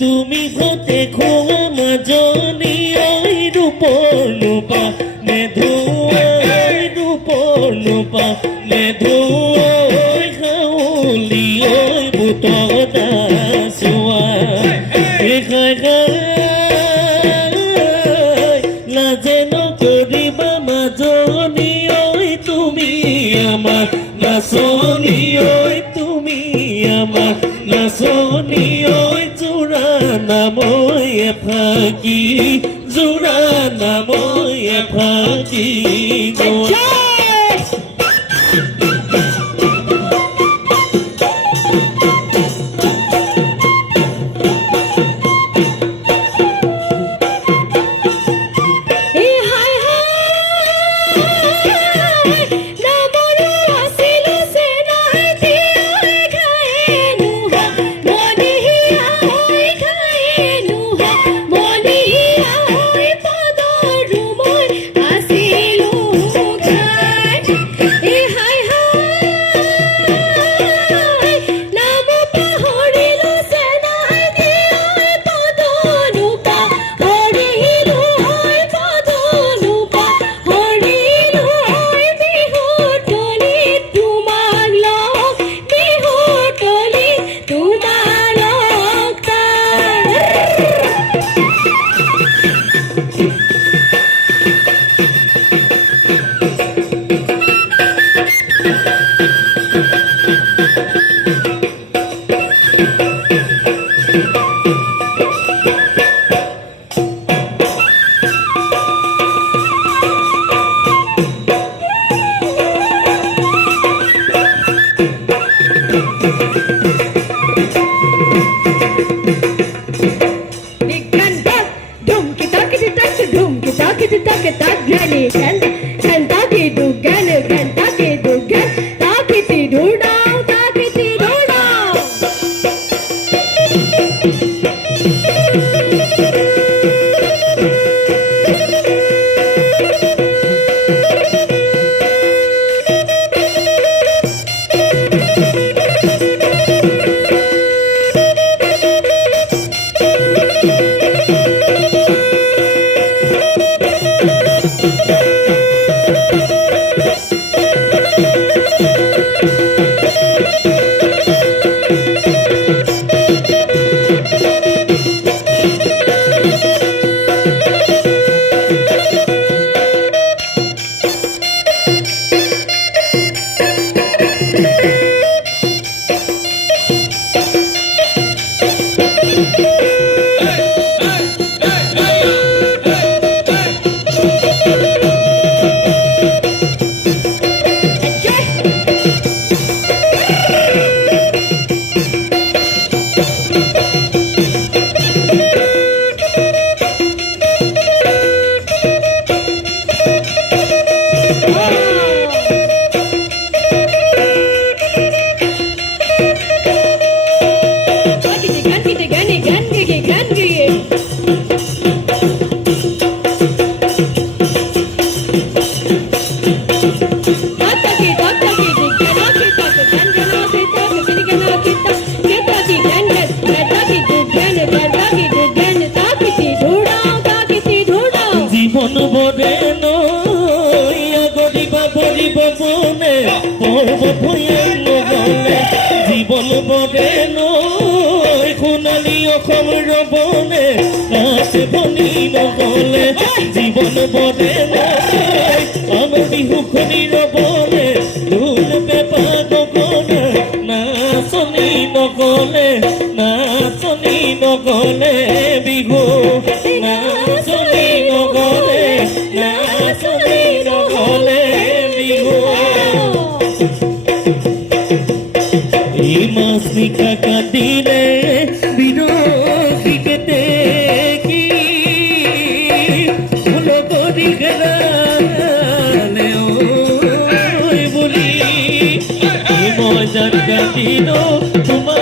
তুমি হতে খোয়া মাজনি ওই ৰূপৰ লোপা মেধু ৰূপৰ লোপা মেধু খাউলি ওই বুটদা সোয়া লাজে নকৰিবা মাজনি ওই তুমি আমাৰ নাচনি ওই তুমি আমাৰ নাচনি ওই জোড়া নামই ফাঁকি জোড়া নামই ফাঁকি জীবন বৰে নৈ সোণালী অসম ৰবনে নাচ বনি নগলে জীবন বৰে নৈ আমাৰ বিহুখনি ৰবনে ঢোল পেঁপা নগলে নাচনি নগলে বিহু নাচনি নগলে নাচনি নহ'লে বিহু এই মাছ নিশা কাটিলে বিৰহী কেতে কি ফুল কৰি খেলালে ঐ বুলি এই মই জান কাটিলো তোমাৰ